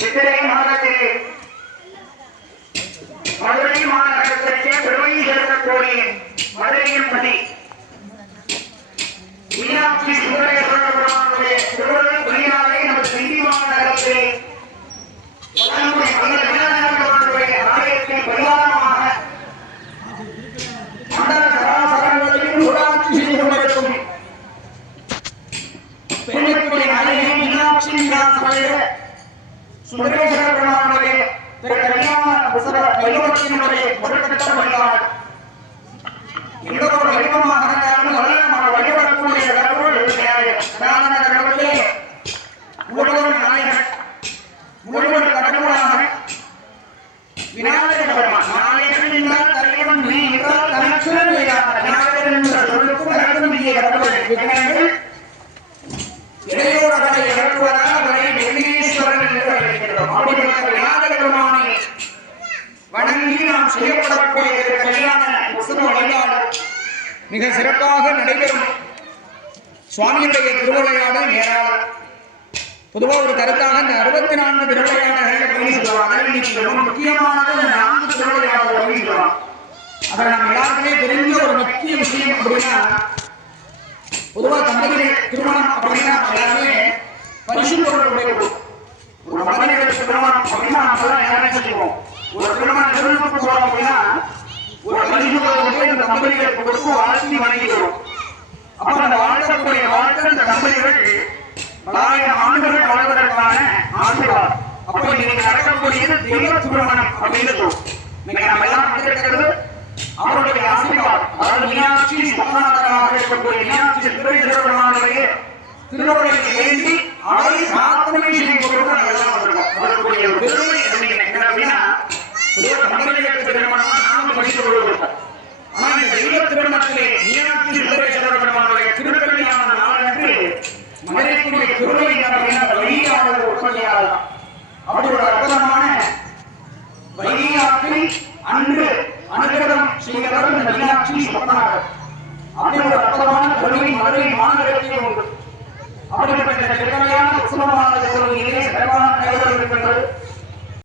சித்திரை மாதத்திலே மதுரை மாநகரத்திற்கே பெருமை செலுத்தக்கூடிய மதுரையின் பதி. மீனாட்சி சுந்தரேஸ்வர பெருமானுடைய திருவள்ளுவர் புரியாதை நமது செஞ்சி மாநகரத்திலே வழங்குடைய ஆலயத்தின் பரிகாரமாக மண்டல சராசரங்களையும் ஊராட்சி செய்து கொண்டிருக்கும் மீனாட்சி சுந்தரேஸ்வர பெருமானுடைய திரு கல்யாண உசர வைபவத்தினுடைய வழிபாடு எந்த ஒரு வடிவமாக இருந்தாலும் வல்லமான வழிபடக்கூடிய கடவுள் விநாயகர் கடவுளே முழுவதும் நாயகர் முழுவதும் கடவுளாக விநாயகர் பெருமான் நாயகன் என்றால் தலைவன் நீ என்றால் தனக்கு விநாயகர் என்ற சொல்லுக்கும் கடவுள். கடவுள் விநாயகர் மிக சிறப்பாக நடைபெறும். சுவாமியுடைய திருவிளையாடல் ஏராளம். பொதுவாக ஒரு கருத்தாக இந்த அறுபத்தி நான்கு திருவிளையாடல்களை பணி சொல்லுவாங்க இன்னைக்கு ரொம்ப முக்கியமானது இந்த நான்கு திருவிளையாடல் பணி சொல்லுவாங்க அதில் நம்ம எல்லாருக்குமே தெரிஞ்ச ஒரு முக்கிய விஷயம் அப்படின்னா பொதுவாக தம்பதிகள் திருமணம் அப்படின்னா எல்லாருமே பரிசு பொருள் உடையது ஒரு மகனுக்கு திருமணம் அப்படின்னா நம்ம எல்லாம் யாரும் சொல்லுவோம் ஒரு திருமணம் நிறுவனத்துக்கு போறோம் அப்படின்னா ஒரு பரிசு பொருள் உடைய இந்த தம்பதிகளுக்கு கொடுத்து வாழ்த்தி வணங்கிடுவோம் அப்ப அந்த வாழ்க்கக்கூடிய வாழ்க்கை அந்த தம்பதிகள் பலாயிரம் ஆண்டுகள் வாழ்வதற்கான ஆசீர்வாதம். அப்ப இன்னைக்கு நடக்கக்கூடியது தெய்வ சுப்பிரமணம் அப்படின்னு இன்னைக்கு நம்ம எல்லாம் வந்திருக்கிறது அவருடைய ஆசீர்வாதம். அதாவது மீனாட்சி சுகநாதராக இருக்கக்கூடிய மீனாட்சி திருவை திருவண்ணாமலையே திருவள்ளுவரை வேண்டி அவரை சாத்தமே செய்யும் பொழுது நம்ம எல்லாம் வந்திருக்கோம். அவருடைய ஒரு பெருமை என்ன அப்படின்னா பொதுவாக தம்பதிகளுக்கு திருமணம் நாம படித்துக் கொள்வதற்கு ஆனால் இந்த தெய்வ திருமணத்திலே மீனாட்சி சுந்தரேஸ்வர பெருமானுடைய நாள் என்று மதுரைக்குரிய திருவை அப்படின்னா வெளியாளர் உற்பத்தியாளர் அப்படி ஒரு அற்புதமான வைகாற்றி அன்று அனுகிரகம் செய்கிறவர் இந்த மீனாட்சி சொன்னார் அப்படி ஒரு அற்புதமான கல்வி மதுரை மாநகரத்தில் உண்டு. அப்படிப்பட்ட இந்த திருக்கல்யாண உற்சவமானது ஒரு இணைய சிறப்பான நிகழ்வு இருக்கின்றது.